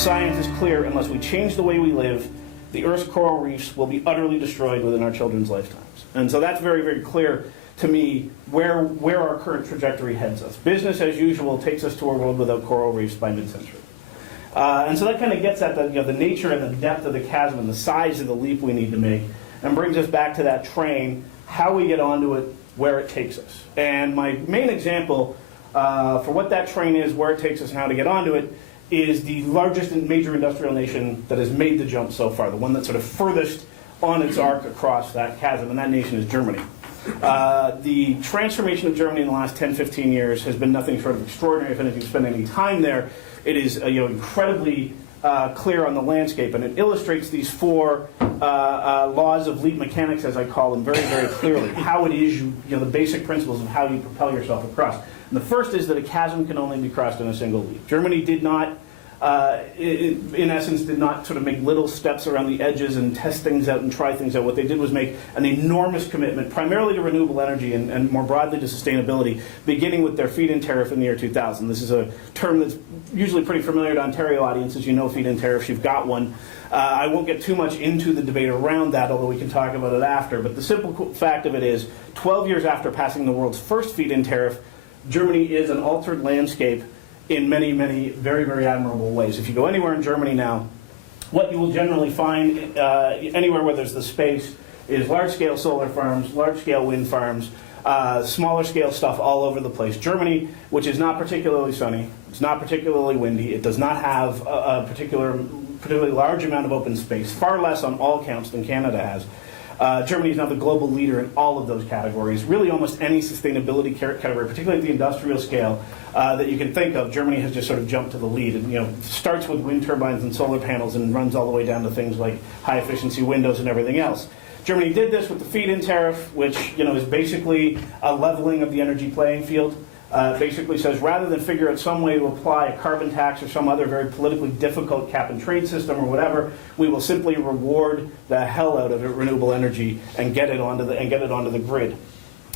science is clear: unless we change the way we live, the Earth's coral reefs will be utterly destroyed within our children's lifetimes. And so that's very, very clear to me where our current trajectory heads us. Business as usual takes us to a world without coral reefs by mid-century. And so that kind of gets at the nature and the depth of the chasm and the size of the leap we need to make, and brings us back to that train, how we get onto it, where it takes us. And my main example for what that train is, where it takes us, and how to get onto it, is the largest and major industrial nation that has made the jump so far, the one that's sort of furthest on its arc across that chasm, and that nation is Germany. The transformation of Germany in the last 10, 15 years has been nothing short of extraordinary. If any of you spend any time there, it is incredibly clear on the landscape, and it illustrates these four laws of leap mechanics, as I call them, very, very clearly. How it is, the basic principles of how you propel yourself across. And the first is that a chasm can only be crossed in a single leap. Germany did not, in essence, did not sort of make little steps around the edges and test things out and try things out. What they did was make an enormous commitment, primarily to renewable energy and more broadly to sustainability, beginning with their feed-in tariff in the year 2000. This is a term that's usually pretty familiar to Ontario audiences. You know feed-in tariffs, you've got one. I won't get too much into the debate around that, although we can talk about it after. But the simple fact of it is, 12 years after passing the world's first feed-in tariff, Germany is an altered landscape in many, many very, very admirable ways. If you go anywhere in Germany now, what you will generally find anywhere where there's the space is large-scale solar farms, large-scale wind farms, smaller-scale stuff all over the place. Germany, which is not particularly sunny, it's not particularly windy, it does not have a particularly large amount of open space, far less on all counts than Canada has. Germany is now the global leader in all of those categories. Really almost any sustainability category, particularly at the industrial scale, that you can think of, Germany has just sort of jumped to the lead. And, starts with wind turbines and solar panels and runs all the way down to things like high-efficiency windows and everything else. Germany did this with the feed-in tariff, which is basically a leveling of the energy playing field. Basically says rather than figure out some way to apply a carbon tax or some other very politically difficult cap-and-trade system or whatever, we will simply reward the hell out of renewable energy and get it onto the grid.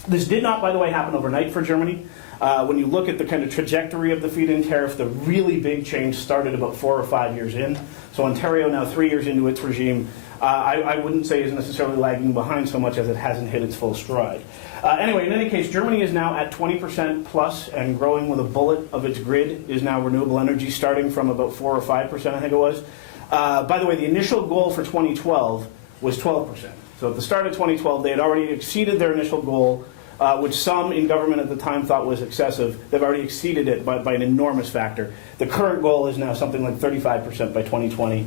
This did not, by the way, happen overnight for Germany. When you look at the kind of trajectory of the feed-in tariff, the really big change started about 4 or 5 years in. So Ontario, now 3 years into its regime, I wouldn't say is necessarily lagging behind so much as it hasn't hit its full stride. Anyway, in any case, Germany is now at 20% plus and growing with a bullet of its grid is now renewable energy, starting from about 4 or 5%, I think it was. By the way, the initial goal for 2012 was 12%. So at the start of 2012, they had already exceeded their initial goal, which some in government at the time thought was excessive. They've already exceeded it by an enormous factor. The current goal is now something like 35% by 2020.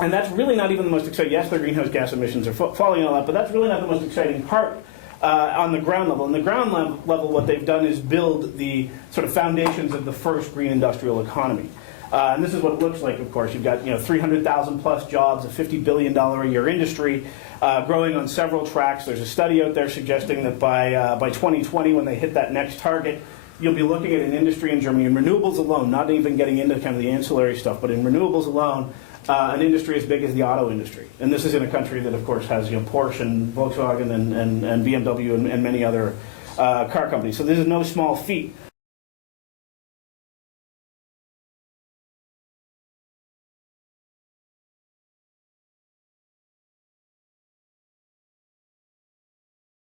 And that's really not even the most exciting. Yes, their greenhouse gas emissions are falling and all that, but that's really not the most exciting part on the ground level. On the ground level, what they've done is build the sort of foundations of the first green industrial economy. And this is what it looks like, of course. You've got 300,000 plus jobs, a $50 billion a year industry, growing on several tracks. There's a study out there suggesting that by 2020, when they hit that next target, you'll be looking at an industry in Germany, in renewables alone, not even getting into kind of the ancillary stuff, but in renewables alone, an industry as big as the auto industry. And this is in a country that, of course, has Porsche and Volkswagen and BMW and many other car companies. So this is no small feat.